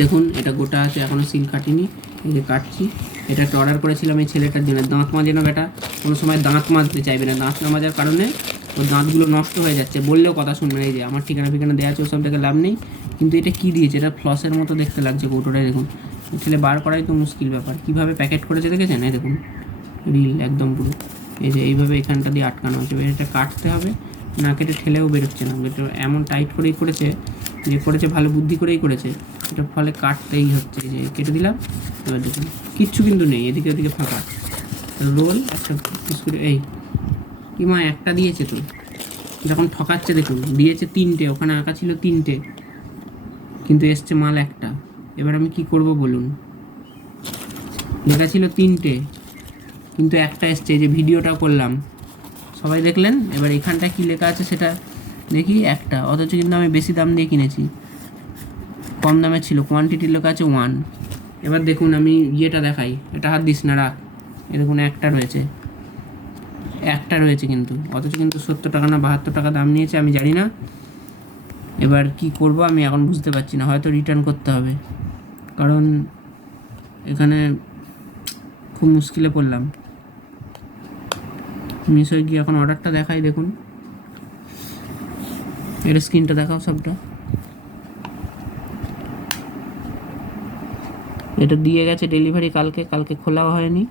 দেখুন এটা গোটা আছে, এখনও সিল কাটিনি, এই যে কাটছি। এটা একটা অর্ডার করেছিলাম এই ছেলেটার জন্য, দাঁত মাজেনো বেটা, কোনো সময় দাঁত মাজতে চাইবে না, দাঁত না মাজার কারণে ওর দাঁতগুলো নষ্ট হয়ে যাচ্ছে, বললেও কথা শুনবে না। এই যে আমার ঠিকানা দেওয়া আছে, ওসব থেকে লাভ নেই। কিন্তু এটা কী দিয়েছে, এটা ফ্লসের মতো দেখতে লাগছে কৌটোটায়। দেখুন ছেলে বার করাই তো মুশকিল ব্যাপার, কীভাবে প্যাকেট করেছে দেখেছেন? এই দেখুন রিল একদম পুরো, এই যে এইভাবে এখানটা দিয়ে আটকানো হচ্ছে। এটা কাটতে হবে, না কেটে ঠেলেও বেরোচ্ছে না, এটা এমন টাইট করেই করেছে, যে করেছে ভালো বুদ্ধি করেই করেছে, এটার ফলে কাটতেই হচ্ছে। যে কেটে দিলাম, এবার দেখুন কিচ্ছু কিন্তু নেই, এদিকে ওদিকে ফাঁকা। রোল একটা পিস করে, এই কিমা একটা দিয়েছে তো, যখন ঠকাচ্ছে দেখুন, দিয়েছে 3টে, ওখানে আঁকা ছিল 3টে, কিন্তু এসছে মাল একটা। এবার আমি কি করব বলুন? লেখা ছিল 3টে, কিন্তু একটা এসছে। এই যে ভিডিওটা করলাম, সবাই দেখলেন। এবার এখানটা কি লেখা আছে সেটা দেখি, একটা, অথচ কিন্তু আমি বেশি দাম দিয়ে কিনেছি, কম দামে ছিল, কোয়ান্টিটির লেখা আছে 1। এবার দেখুন আমি ইয়েটা দেখাই, এটা হাত দিস না, রাখ। এ দেখুন একটা রয়েছে কিন্তু, অথচ কিন্তু 70 টাকা না 72 টাকা দাম নিয়েছে, আমি জানি না। এবার কি করব আমি এখন বুঝতে পারছি না, হয়তো রিটার্ন করতে হবে, কারণ এখানে খুব মুশকিলে পড়লাম। মিশোয় গিয়ে এখন অর্ডারটা দেখাই, দেখুন এর স্ক্রিনটা দেখাও সবটা। এটা দিয়ে গেছে ডেলিভারি কালকে খোলাও হয়নি,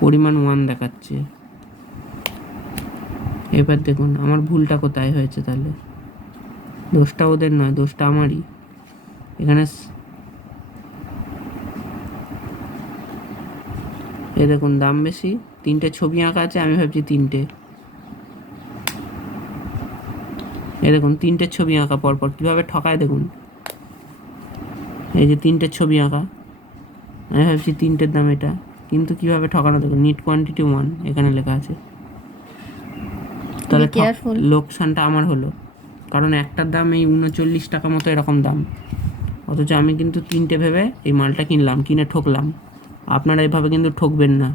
পরিমাণ 1 দেখাচ্ছে। এবার দেখুন আমার ভুলটা কোথায় হয়েছে, তাহলে দোষটা ওদের নয়, দোষটা আমারই। এখানে এ দেখুন দাম বেশি, 3টে ছবি আঁকা আছে, আমি ভাবছি 3টে। এ দেখুন 3টে ছবি আঁকা পরপর, কীভাবে ঠকায় দেখুন। এই যে 3টে ছবি আঁকা, আমি ভাবছি 3টের দাম এটা, কিন্তু কীভাবে ঠকানো দেখুন। নিট কোয়ান্টিটি 1 এখানে লেখা আছে, তাহলে লোকসানটা আমার হলো, কারণ একটার দাম এই 39 টাকা মতো এরকম দাম, অথচ আমি কিন্তু 3টে ভেবে এই মালটা কিনলাম, কিনে ঠকলাম। আপনারা এভাবে কিন্তু ঠকবেন না।